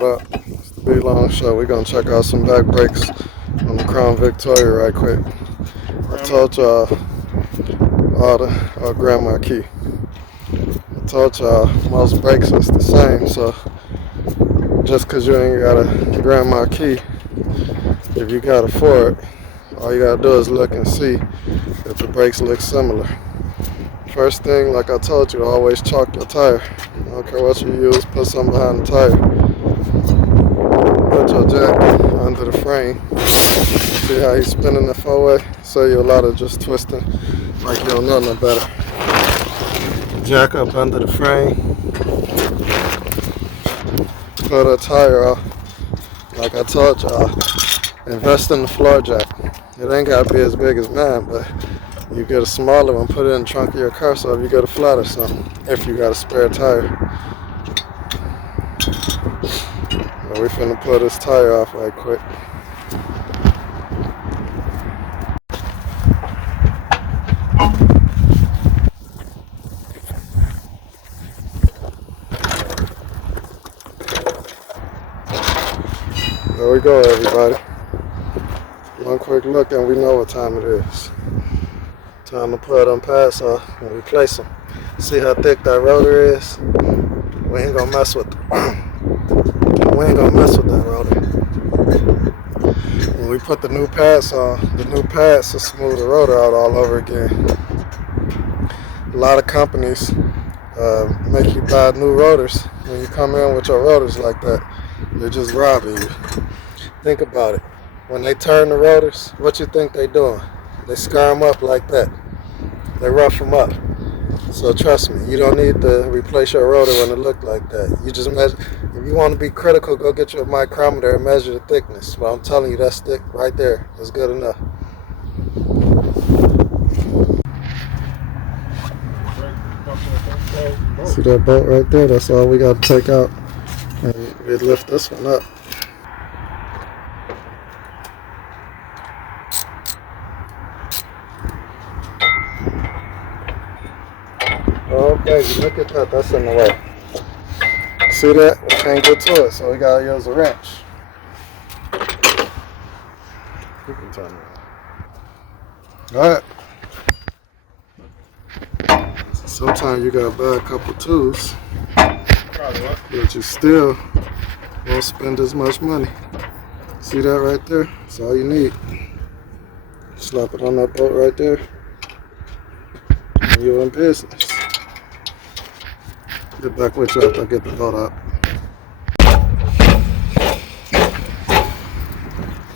What up? It's the BLONGshow. We're gonna check out some back brakes on the Crown Victoria right quick. I told y'all all the Grand Marquis. I told y'all most brakes is the same, so just cause you ain't got a Grand Marquis, if you got a Ford, all you gotta do is look and see if the brakes look similar. First thing, like I told you, always chalk your tire. I don't care what you use, put something behind the tire. Put your jack under the frame. See how he's spinning the four-way? Save you a lot of just twisting like you don't know no better. Jack up under the frame. Pull the tire off. Like I told y'all, invest in the floor jack. It ain't gotta be as big as mine, but you get a smaller one, put it in the trunk of your car so if you get a flat or something, if you got a spare tire. Well, we finna pull this tire off right quick. There we go, everybody. One quick look and we know what time it is. Time to put them pads off and replace them. See how thick that rotor is? We ain't gonna mess with it. We ain't gonna mess with that rotor. When we put the new pads on, the new pads will smooth the rotor out all over again. A lot of companies make you buy new rotors. When you come in with your rotors like that, they're just robbing you. Think about it. When they turn the rotors, what you think they doing? They scar them up like that. They rough them up. So trust me, you don't need to replace your rotor when it look like that. You just measure. If you want to be critical, go get your micrometer and measure the thickness. But I'm telling you, that stick right there is good enough. See that bolt right there? That's all we got to take out. And we lift this one up. Okay, look at that. That's in the way. See that? We can't get to it, so we gotta use a wrench. You can turn it on. Alright. Sometimes you gotta buy a couple tools, but you still won't spend as much money. See that right there? That's all you need. Slap it on that bolt right there, and you're in business. Get back with you after I get the bolt out.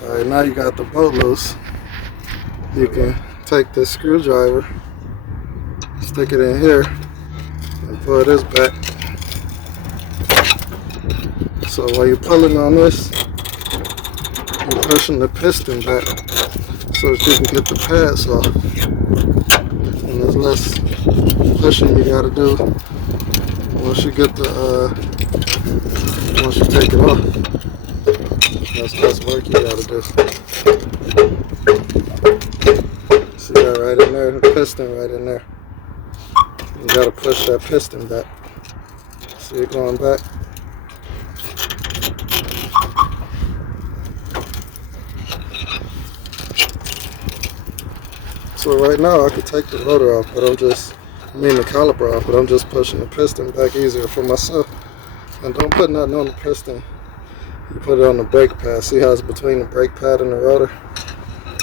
Alright, now you got the bolt loose. You can take this screwdriver, stick it in here, and pull this back. So while you're pulling on this, you're pushing the piston back so that you can get the pads off. And there's less pushing you gotta do once you get once you take it off. That's less work you gotta do. See that right in there, the piston right in there. You gotta push that piston back. See it going back? So right now I could take the rotor off, but the caliper off, but I'm just pushing the piston back easier for myself. And don't put nothing on the piston. You put it on the brake pad. See how it's between the brake pad and the rotor?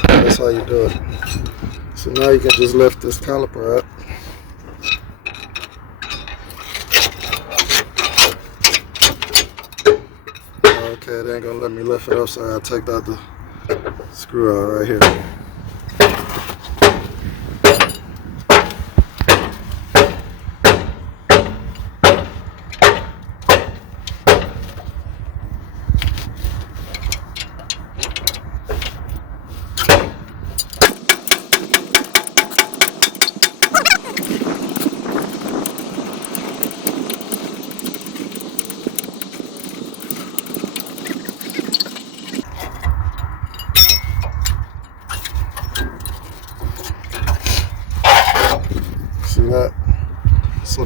That's how you do it. So now you can just lift this caliper up. Okay, they ain't gonna let me lift it up, so I take out the screw out right here.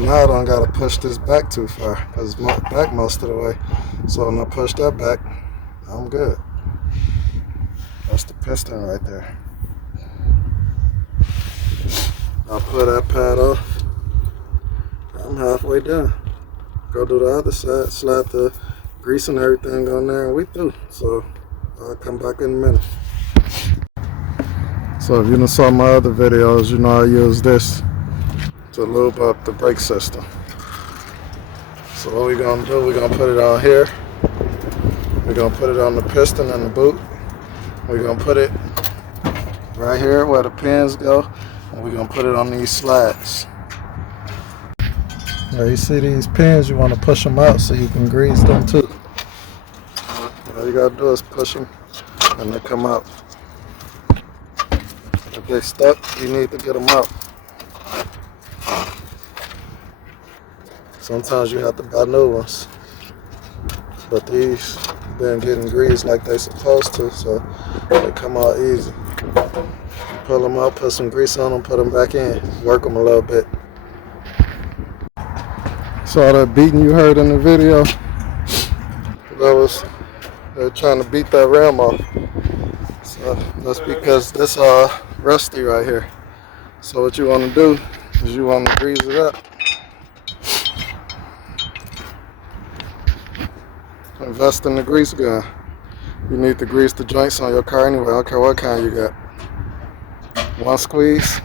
now I don't gotta push this back too far because it's back most of the way. So when I push that back, I'm good. That's the piston right there. I'll pull that pad off. I'm halfway done. Go do the other side, slide the grease and everything on there, and we through. So I'll come back in a minute. So if you done saw my other videos, you know I use this to lube up the brake system. So what we're gonna do, we're gonna put it on here. We're gonna put it on the piston and the boot. We're gonna put it right here where the pins go, and we're gonna put it on these slides. Now you see these pins, you wanna push them out so you can grease them too. All you gotta do is push them and they come out. If they're stuck, you need to get them out. Sometimes you have to buy new ones, but these been getting greased like they supposed to, so they come out easy. Pull them out, put some grease on them, put them back in, work them a little bit. So all that beating you heard in the video, they're trying to beat that rim off. So that's because this rusty right here. So what you want to do is you want to grease it up. Invest in the grease gun. You need to grease the joints on your car anyway. I don't care what kind you got. One squeeze.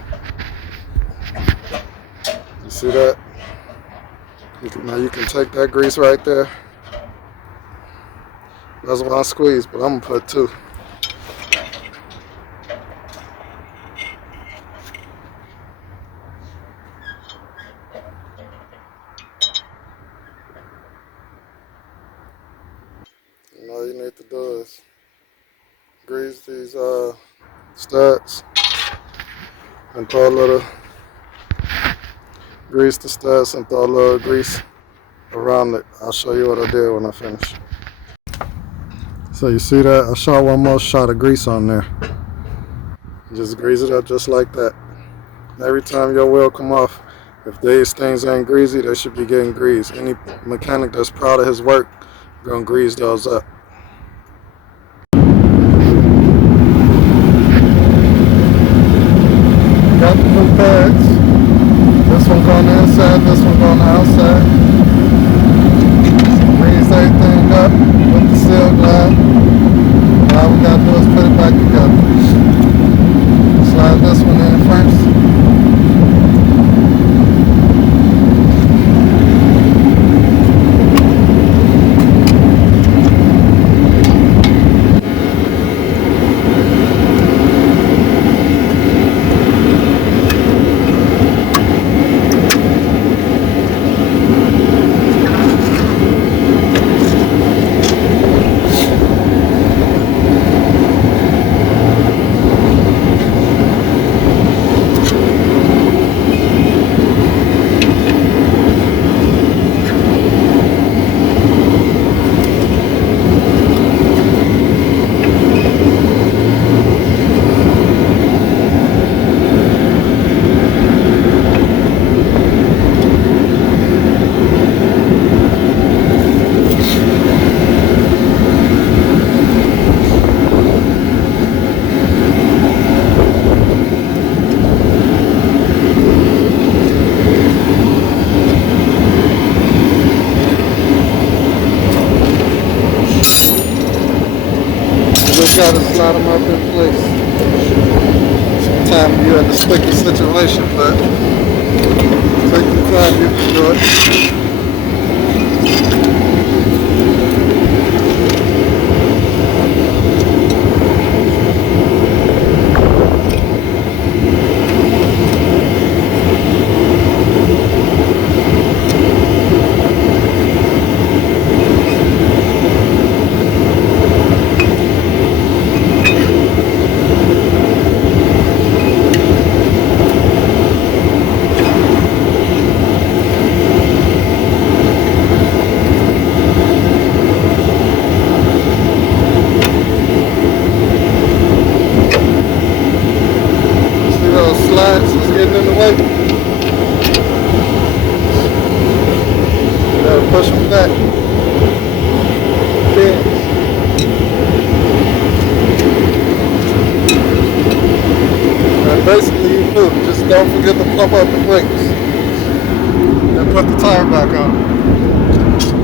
You see that? Now you can take that grease right there. That's one squeeze, but I'm gonna put two. And all you need to do is grease these studs and throw a little grease the studs and throw a little grease around it. I'll show you what I did when I finish. So you see that? I shot one more shot of grease on there. Just grease it up just like that. Every time your wheel come off, if these things ain't greasy, they should be getting greased. Any mechanic that's proud of his work gonna grease those up. Got the new pads. This one going on the inside, this one going on the outside. Grease everything up with the seal glide. All we gotta do is put it back together. Slide this one in first. Gotta slide them up in place. Sometimes you're in a sticky situation, but take the time you can do it. it. And basically you do, just don't forget to pump up the brakes and put the tire back on.